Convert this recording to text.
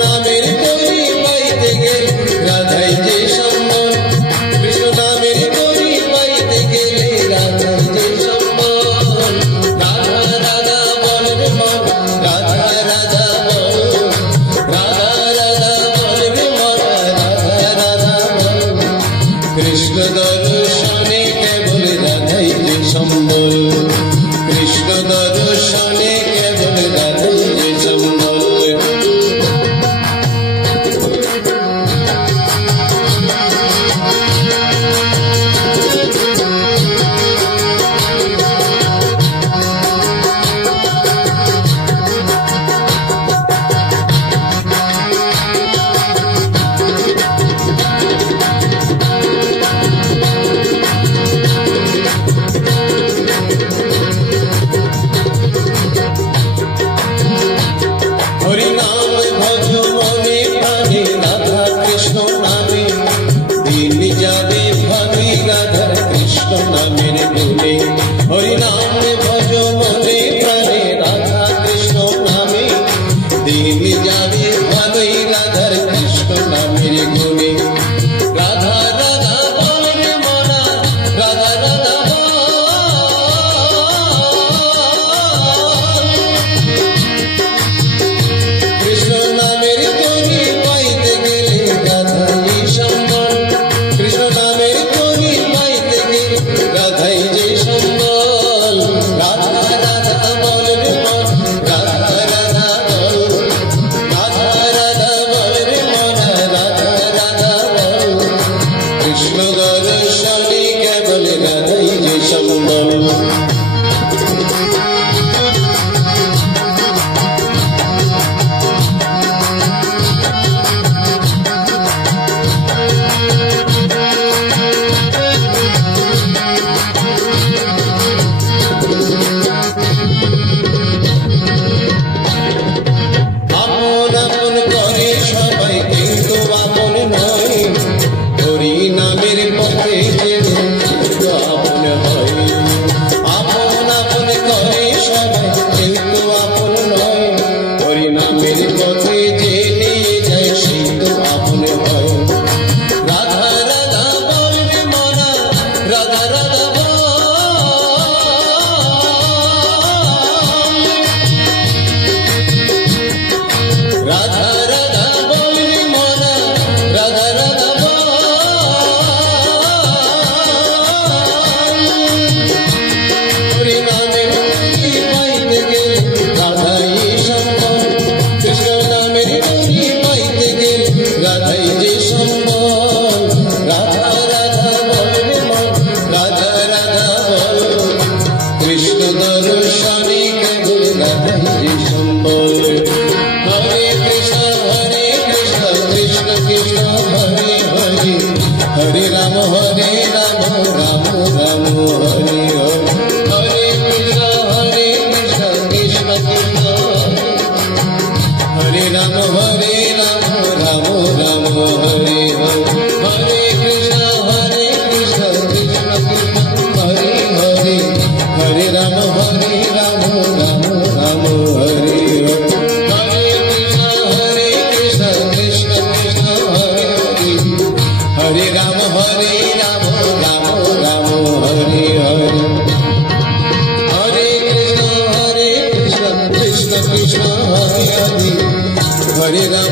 নামের তরি পাইতে গেলে রাধাই যে সম্বল, কৃষ্ণ নামের তরি পাইতে গেলে রাধাই যে সম্বল। রাধা রাধা বল রে মন, রাধা রাধা বল, রাধা রাধা বল রে মন, রাধা রাধা বল। কৃষ্ণ দর্শনে কেবল রাধাই যে সম্বল, কৃষ্ণ দর্শনে কেবল রাধাই যে সম্বল। হরি নাম ভজ মনে প্রাণে, রাধা কৃষ্ণ নামে দিন যাবে ভাবি রাধা কৃষ্ণ নামের গুণে। হরি নাম ভজ মনে প্রাণে, রাধা কৃষ্ণ নামে দিন যাবে ভাবি রাধার কৃষ্ণ নামের গুণে। রাধা রাধা বল রে মনা, রাধা রাধা বল, কৃষ্ণ নামের তরি পাইতে গেলে রাধাই সম্বল, কৃষ্ণ নামের তরি পাইতে গেলে রাধাই যে সম্বল। রাধা রাধা বল রে মন, রাধা রাধা বল, রাধা রাধা বল রে মন, রাধা রাধা বল। কৃষ্ণ দর্শনে কেবল রাধাই যে সম্বল। আপন আপন করে সবাই কিন্তু আপন নয়, হরি নামের পথে গেলে কিন্তু আপন হয়। আপন আপন করে সবাই কিন্তু আপন নয়, হরি নামের পথে যে নিয়ে যায় সে তো আপন হয়। রাধা রাধা বল রে মনা, রাধা রাধা বল, রাধা রাধা বল রে মনা, রাধা রাধা বল। হরি নামের তরি পাইতে গেলে রাধাই সম্বল, কৃষ্ণ নামের তরি পাইতে গেলে রাধাই যে সম্বল। রাধা রাধা বল রে মন, রাধা রাধা বল, কৃষ্ণ দর্শনে কেবল রাধাই যে সম্বল। হরে কৃষ্ণ কৃষ্ণ কৃষ্ণ হরে হরে, হরে রাম রাম রাম হরে হরে। হরে কৃষ্ণ কৃষ্ণ কৃষ্ণ হরে রাম রাম রাম হরে হরে। হরে কৃষ্ণ কৃষ্ণ কৃষ্ণ হরে হরে, হরে রাম রাম রাম হরে হরে। হরে কৃষ্ণ কৃষ্ণ কৃষ্ণ হরে হরে, হরে রাম রাম রাম হরে হরে। হরে কৃষ্ণ কৃষ্ণ কৃষ্ণ হরে হরে, হরে রাম